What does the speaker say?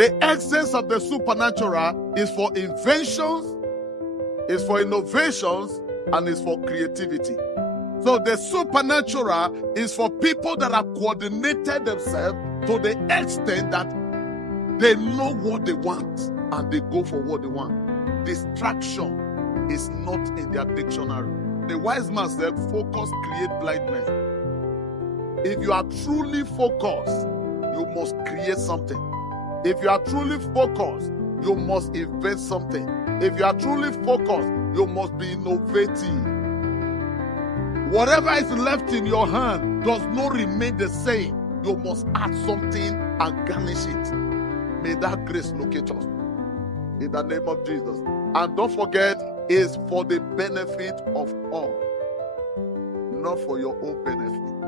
The essence of the supernatural is for inventions, is for innovations, and is for creativity. So the supernatural is for people that have coordinated themselves to the extent that they know what they want and they go for what they want. Distraction is not in their dictionary. The wise man said, focus create blindness. If you are truly focused, you must create something. If you are truly focused, you must invent something. If you are truly focused, you must be innovative. Whatever is left in your hand does not remain the same. You must add something and garnish it. May that grace locate us in the name of Jesus. And don't forget, it's for the benefit of all, not for your own benefit.